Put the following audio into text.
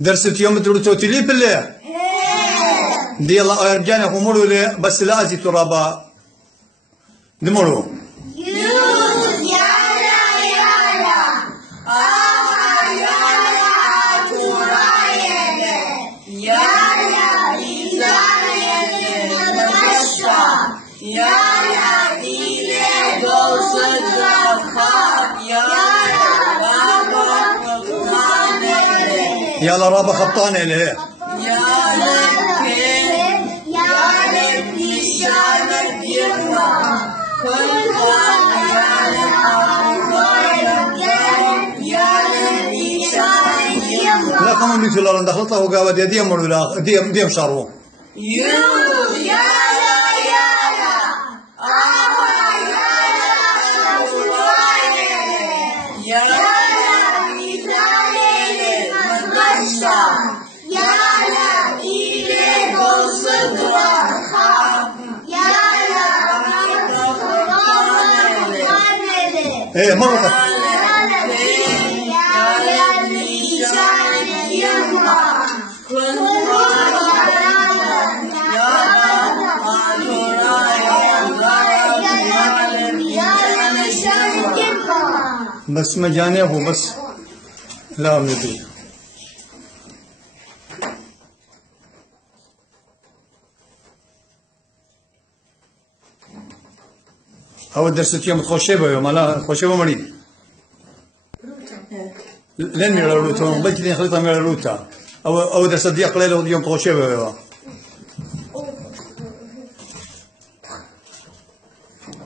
درست يوم تروتو تلي بالله دي الله أرجعنا خمرو لي بس لازم ترابا نمرو يلا رابا خطان إليه يا لك نشانك يرضى كل لا كمان مثل الله دخلته وقاعد يدي أمر ولا دي مشارو ايه مرة بس مجانيه هو بس لا نبي أو درست يوم تخشى بيوم لا تخشى بمريض لين من الروتا بجدين خليطة من الروتا أو درست دي قليل يوم تخشى بيوم